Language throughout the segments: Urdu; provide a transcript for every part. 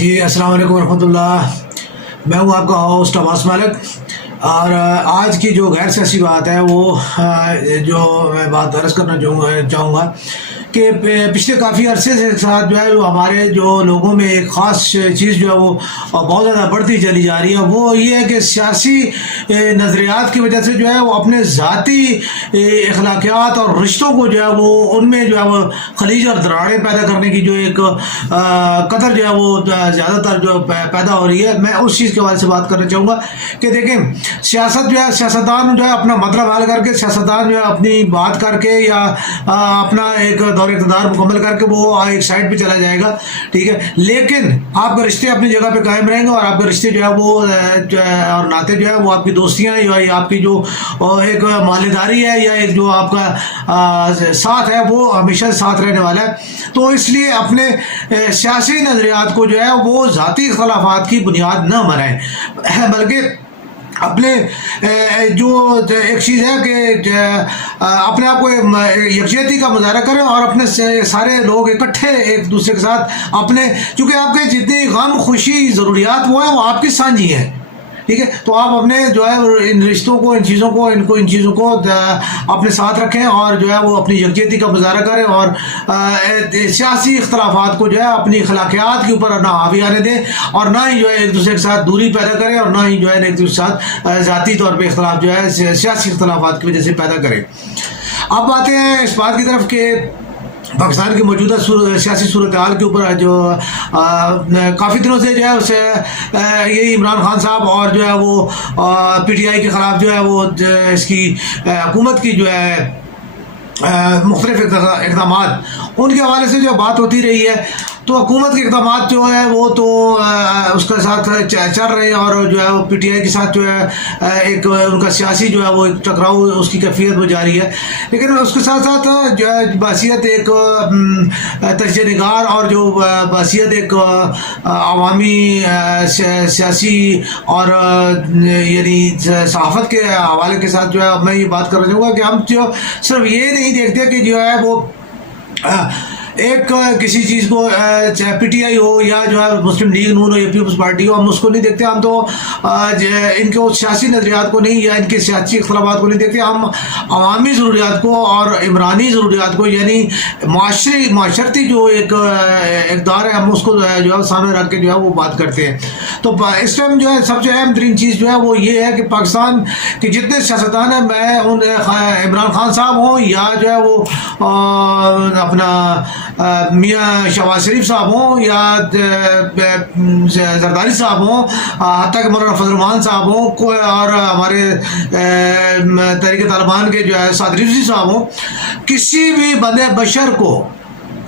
جی السلام علیکم ورحمۃ اللہ. میں ہوں آپ کا ہوسٹ عباس مالک. اور آج کی جو غیر سیاسی بات ہے وہ جو میں بات عرض کرنا چاہوں گا کہ پچھلے کافی عرصے سے ساتھ جو ہے ہمارے جو لوگوں میں ایک خاص چیز جو ہے وہ بہت زیادہ بڑھتی چلی جا رہی ہے. وہ یہ ہے کہ سیاسی نظریات کی وجہ سے جو ہے وہ اپنے ذاتی اخلاقیات اور رشتوں کو جو ہے وہ ان میں جو ہے وہ خلیج اور دراڑیں پیدا کرنے کی جو ایک قدر جو ہے وہ زیادہ تر جو پیدا ہو رہی ہے. میں اس چیز کے حوالے سے بات کرنا چاہوں گا کہ دیکھیں سیاست جو ہے سیاستدان جو ہے اپنا مطلب حل کر کے سیاستدان جو ہے اپنی بات کر کے یا اپنا ایک دور اقتدار مکمل کر کے وہ ایک سائڈ پہ چلا جائے گا, ٹھیک ہے, لیکن آپ کے رشتے اپنی جگہ پہ قائم رہیں گے اور آپ کے رشتے جو ہے وہ اور ناطے جو ہے وہ آپ کی دوستیاں یا آپ کی جو ایک مالداری ہے یا ایک جو آپ کا ساتھ ہے وہ ہمیشہ ساتھ رہنے والا ہے. تو اس لیے اپنے سیاسی نظریات کو جو ہے وہ ذاتی اختلافات کی بنیاد نہ بنائیں, بلکہ اپنے جو ایک چیز ہے کہ اپنے آپ کو یکجہتی کا مظاہرہ کریں اور اپنے سارے لوگ اکٹھے ایک دوسرے کے ساتھ اپنے, چونکہ آپ کے جتنی غم خوشی ضروریات وہ ہیں وہ آپ کی سانجھی ہیں, ٹھیک ہے, تو آپ اپنے جو ہے ان رشتوں کو ان چیزوں کو اپنے ساتھ رکھیں اور جو ہے وہ اپنی یکجہتی کا مظاہرہ کریں اور سیاسی اختلافات کو جو ہے اپنی اخلاقیات کے اوپر نہ حاوی آنے دیں اور نہ ہی جو ہے ایک دوسرے کے ساتھ دوری پیدا کریں اور نہ ہی جو ہے ایک دوسرے کے ساتھ ذاتی طور پہ اختلاف جو ہے سیاسی اختلافات کی وجہ سے پیدا کریں. اب آتے ہیں اس بات کی طرف کہ پاکستان کی موجودہ سیاسی صورتحال کے اوپر جو کافی دنوں سے جو ہے اسے یہی عمران خان صاحب اور جو ہے وہ پی ٹی آئی کے خلاف جو ہے وہ اس کی حکومت کی جو ہے مختلف اقدامات ان کے حوالے سے جو بات ہوتی رہی ہے. تو حکومت کے اقدامات جو ہے وہ تو اس کے ساتھ چل رہے ہیں اور جو ہے وہ پی ٹی آئی کے ساتھ جو ہے ایک ان کا سیاسی جو ہے وہ ایک ٹکراؤ اس کی کیفیت میں جاری ہے, لیکن اس کے ساتھ ساتھ جو ہے بحثیت ایک تجزیہ نگار اور جو بحثیت ایک عوامی سیاسی اور یعنی صحافت کے حوالے کے ساتھ جو ہے میں یہ بات کرنا چاہوں گا کہ ہم جو صرف یہ نہیں دیکھتے کہ جو ہے وہ ایک کسی چیز کو چاہے پی ٹی آئی ہو یا جو ہے مسلم لیگ نون ہو یا پیپلز پارٹی ہو, ہم اس کو نہیں دیکھتے, ہم تو ان کے سیاسی نظریات کو نہیں یا ان کے سیاسی اختلافات کو نہیں دیکھتے, ہم عوامی ضروریات کو اور عمرانی ضروریات کو یعنی معاشرتی جو ایک اقدار ہے ہم اس کو جو ہے سامنے رکھ کے جو ہے وہ بات کرتے ہیں. تو اس ٹائم جو ہے سب سے اہم ترین چیز جو ہے وہ یہ ہے کہ پاکستان کے جتنے سیاستدان ہیں, میں ان عمران خان صاحب ہوں یا جو ہے وہ اپنا میاں شہباز شریف صاحب ہوں یا زرداری صاحب ہوں, حتیٰ کہ مولانا فضل الرحمان صاحب ہوں اور ہمارے تحریک طالبان کے جو ہے سعد رضوی صاحب ہوں, کسی بھی بندے بشر کو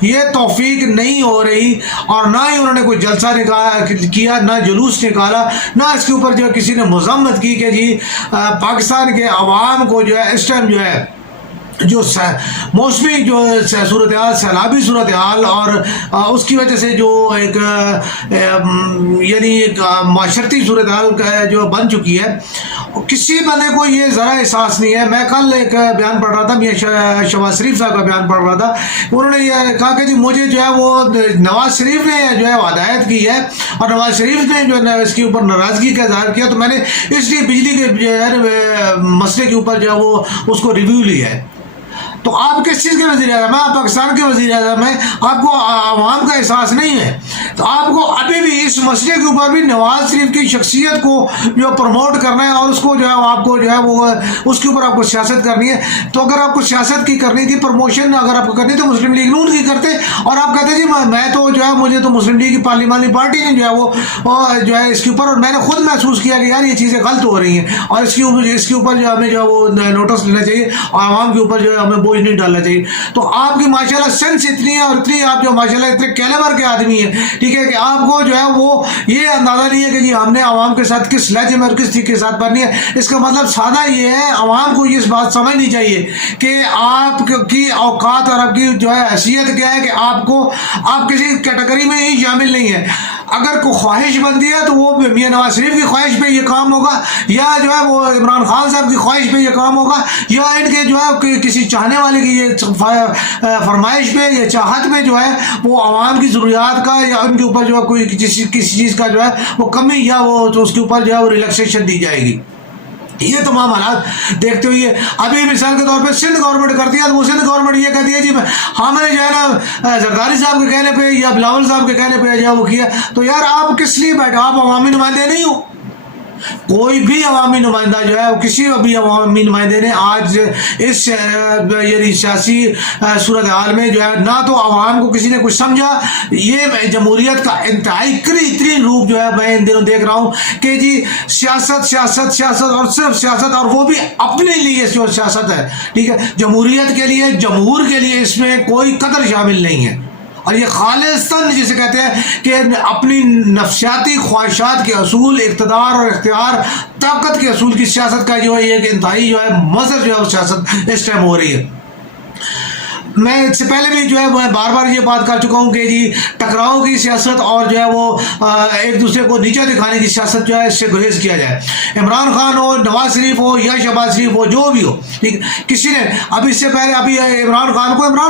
یہ توفیق نہیں ہو رہی اور نہ ہی انہوں نے کوئی جلسہ کیا, نہ جلوس نکالا, نہ اس کے اوپر جو ہے کسی نے مذمت کی کہ جی پاکستان کے عوام کو جو ہے اس ٹائم جو ہے جو موسمی جو صورتحال سیلابی صورتحال اور اس کی وجہ سے جو ایک یعنی ایک معاشرتی صورتحال جو بن چکی ہے, کسی بندے کو یہ ذرا احساس نہیں ہے. میں کل ایک بیان پڑھ رہا تھا, میاں شہباز شریف صاحب کا بیان پڑھ رہا تھا, انہوں نے یہ کہا کہ جی مجھے جو ہے وہ نواز شریف نے جو ہے ہدایت کی ہے اور نواز شریف نے جو ہے اس کے اوپر ناراضگی کا اظہار کیا, تو میں نے اس لیے بجلی کے جو ہے مسئلے کے اوپر جو ہے وہ اس کو ریویو لیا ہے. تو آپ کس چیز کے وزیر اعظم ہیں؟ آپ پاکستان کے وزیر اعظم ہیں, آپ کو عوام کا احساس نہیں ہے. تو آپ کو ابھی بھی اس مسئلے کے اوپر بھی نواز شریف کی شخصیت کو جو پروموٹ کرنا ہے اور اس کو جو ہے آپ کو جو ہے وہ اس کے اوپر آپ کو سیاست کرنی ہے. تو اگر آپ کو سیاست کی کرنی تھی, پروموشن اگر آپ کو کرنی تو مسلم لیگ نون کی کرتے اور آپ کہتے جی میں تو جو ہے مجھے تو مسلم لیگ کی پارلیمانی پارٹی نے جو ہے وہ جو ہے اس کے اوپر, اور میں نے خود محسوس کیا کہ یار یہ چیزیں غلط ہو رہی ہیں اور اس کے اوپر جو ہمیں جو ہے وہ نوٹس لینا چاہیے اور عوام کے اوپر جو ہے ہمیں بوجھ نہیں ڈالنا چاہیے. تو آپ کی ماشاءاللہ سینس اتنی ہے اور اتنی آپ جو ماشاءاللہ اتنے کیلیبر کے آدمی ہیں, ٹھیک ہے, کہ آپ کو جو ہے وہ یہ اندازہ نہیں ہے کہ جی ہم نے عوام کے ساتھ کس لہجے میں اور کس طریقے کے ساتھ بننی ہے. اس کا مطلب سادہ یہ ہے, عوام کو یہ بات سمجھنی چاہیے کہ آپ کی اوقات اور آپ کی جو ہے حیثیت کیا ہے, کہ آپ کسی کیٹیگری میں ہی شامل نہیں ہے. اگر کوئی خواہش بنتی ہے تو وہ میاں نواز شریف کی خواہش پہ یہ کام ہوگا، یا جو ہے وہ عمران خان صاحب کی خواہش پہ یہ کام ہوگا، یا ان کے جو ہے کسی چاہنے والے کی یہ فرمائش پہ یا چاہت پہ جو ہے وہ عوام کی ضروریات کا یا ان کے اوپر جو ہے کوئی کسی چیز کا جو ہے وہ کمی یا وہ اس کے اوپر جو ہے وہ ریلیکسیشن دی جائے گی۔ یہ تمام حالات دیکھتے ہوئے ابھی مثال کے طور پہ سندھ گورنمنٹ کرتی ہے تو وہ سندھ گورنمنٹ یہ کہتی ہے جی ہم نے جو ہے نا زرداری صاحب کے کہنے پہ یا بلاول صاحب کے کہنے پہ جو ہے وہ کیا، تو یار آپ کس لیے بیٹھے؟ آپ عوامی نمائندے نہیں ہو۔ کوئی بھی عوامی نمائندہ جو ہے وہ کسی بھی عوامی نمائندے نے آج اس یعنی سیاسی صورتحال میں جو ہے نہ تو عوام کو کسی نے کچھ سمجھا۔ یہ جمہوریت کا انتہائی ترین روپ جو ہے میں ان دنوں دیکھ رہا ہوں کہ جی سیاست سیاست سیاست اور صرف سیاست، اور وہ بھی اپنے لیے جو سیاست ہے، ٹھیک ہے، جمہوریت کے لیے، جمہور کے لیے اس میں کوئی قدر شامل نہیں ہے۔ اور یہ خالصتاً جسے کہتے ہیں کہ اپنی نفسیاتی خواہشات کے اصول، اقتدار اور اختیار، طاقت کے اصول کی سیاست کا جو ہے ایک انتہائی جو ہے مضر جو ہے وہ سیاست اس ٹائم ہو رہی ہے۔ میں اس سے پہلے بھی جو ہے میں بار بار یہ بات کر چکا ہوں کہ جی ٹکراؤ کی سیاست اور جو ہے وہ ایک دوسرے کو نیچا دکھانے کی سیاست جو ہے اس سے گریز کیا جائے۔ عمران خان ہو، نواز شریف ہو یا شہباز شریف ہو، جو بھی ہو، ٹھیک، کسی نے اب اس سے پہلے ابھی عمران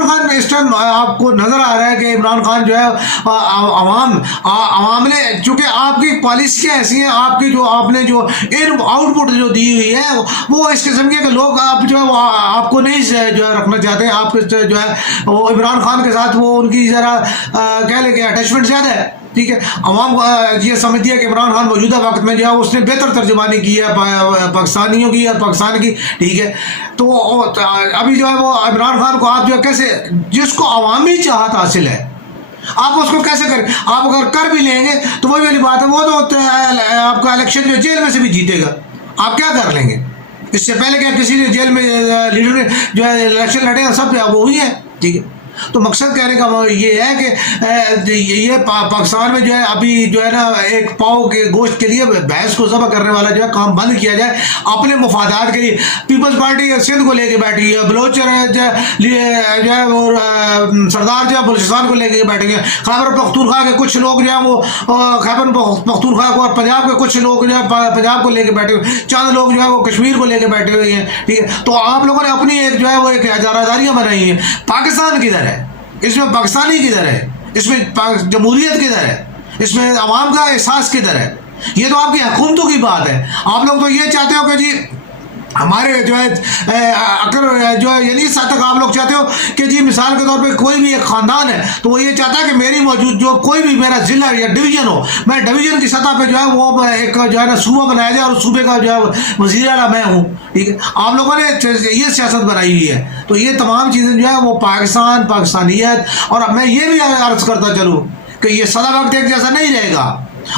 خان اس ٹائم آپ کو نظر آ رہا ہے کہ عمران خان جو ہے عوام نے، چونکہ آپ کی پالیسیاں ایسی ہیں، آپ کی جو آپ نے جو ان آؤٹ پٹ جو دی ہوئی ہے وہ اس قسم کے کہ لوگ آپ جو ہے وہ آپ کو نہیں جو ہے رکھنا چاہتے ہیں۔ آپ کے جو ہے وہ عمران خان کے ساتھ وہ ان کی ذرا کہہ لیں کہ اٹیچمنٹ زیادہ ہے، ٹھیک ہے۔ عوام یہ سمجھتی ہے کہ عمران خان موجودہ وقت میں جو ہے اس نے بہتر ترجمانی کی ہے پاکستانیوں کی اور پاکستان کی، ٹھیک ہے۔ تو ابھی جو ہے وہ عمران خان کو آپ جو ہے کیسے، جس کو عوامی چاہت حاصل ہے آپ اس کو کیسے کریں؟ آپ اگر کر بھی لیں گے تو وہی والی بات ہے، وہ تو آپ کا الیکشن جو جیل میں سے بھی جیتے گا، آپ کیا کر لیں گے؟ اس سے پہلے کیا کسی نے جیل میں لیڈر نے جو ہے الیکشن لڑے ہیں، سب وہی ہے، ٹھیک ہے۔ تو مقصد کہنے کا یہ ہے کہ یہ پاکستان میں جو ہے ابھی جو ہے نا ایک پاؤ کے گوشت کے لیے بھینس کو ذبح کرنے والا جو ہے کام بند کیا جائے، اپنے مفادات کے لیے۔ پیپلز پارٹی سندھ کو لے کے بیٹھی ہے، بلوچ جو ہے وہ سردار جو ہے بلوچستان کو لے کے بیٹھے ہیں، خیبر پختونخوا کے کچھ لوگ جو ہے وہ خیبر پختونخوا کو، اور پنجاب کے کچھ لوگ جو ہے پنجاب کو لے کے بیٹھے ہوئے، چند لوگ جو ہے وہ کشمیر کو لے کے بیٹھے ہوئے ہیں، ٹھیک ہے۔ تو آپ لوگوں نے اپنی ایک جو ہے وہ ایک اجاراداریاں بنائی ہیں۔ پاکستان کدھر ہے؟ اس میں پاکستانی کدھر ہے؟ اس میں جمہوریت کدھر ہے؟ اس میں عوام کا احساس کدھر ہے؟ یہ تو آپ کی حکومتوں کی بات ہے۔ آپ لوگ تو یہ چاہتے ہو کہ جی ہمارے جو ہے اگر جو ہے یعنی اس حد تک آپ لوگ چاہتے ہو کہ جی مثال کے طور پہ کوئی بھی ایک خاندان ہے تو وہ یہ چاہتا ہے کہ میری موجود جو کوئی بھی میرا ضلع یا ڈویژن ہو، میں ڈویژن کی سطح پہ جو ہے وہ ایک جو ہے نا صوبہ بنایا جائے اور صوبے کا جو ہے وزیر اعلیٰ میں ہوں، ٹھیک ہے۔ آپ لوگوں نے یہ سیاست بنائی ہوئی ہے۔ تو یہ تمام چیزیں جو ہے وہ پاکستان، پاکستانیت، اور میں یہ بھی عرض کرتا چلوں کہ یہ سدا وقت ایک جیسا نہیں رہے گا،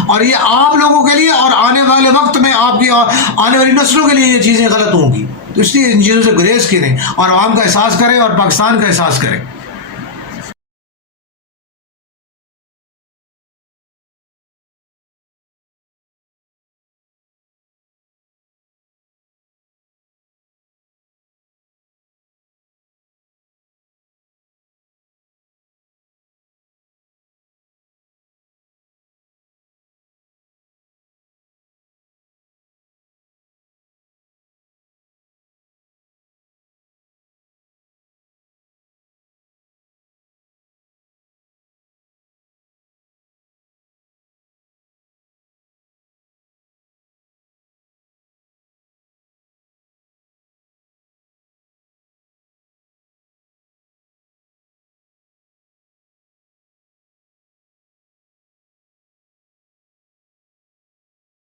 اور یہ آپ لوگوں کے لیے اور آنے والے وقت میں آپ کی آنے والی نسلوں کے لیے یہ چیزیں غلط ہوں گی۔ تو اس لیے ان چیزوں سے گریز کریں اور عوام کا احساس کریں اور پاکستان کا احساس کریں۔